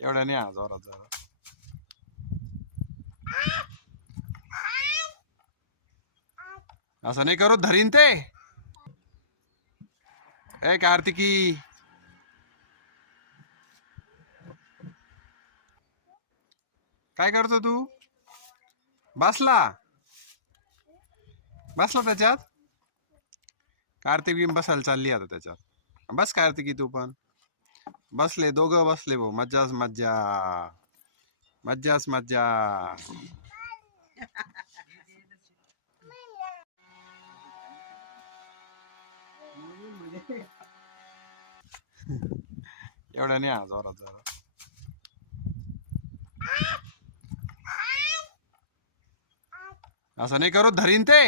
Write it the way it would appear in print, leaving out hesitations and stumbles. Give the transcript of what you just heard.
एवढ्या नाही हा जोरात जरा. असं नाही करू धरीन ते. ए कार्तिकी काय करतो तू? बसला बसला त्याच्यात. कार्तिक बिम बसायला चालली आता त्याच्यात. बस कार्तिकी तू पण. बसले दोघं बसले भाऊ. मज्जाच मज्जा. मज्जाच मज्जा. एवढ्या नाही हा जोरात जरा. असं नाही करू धरीन ते.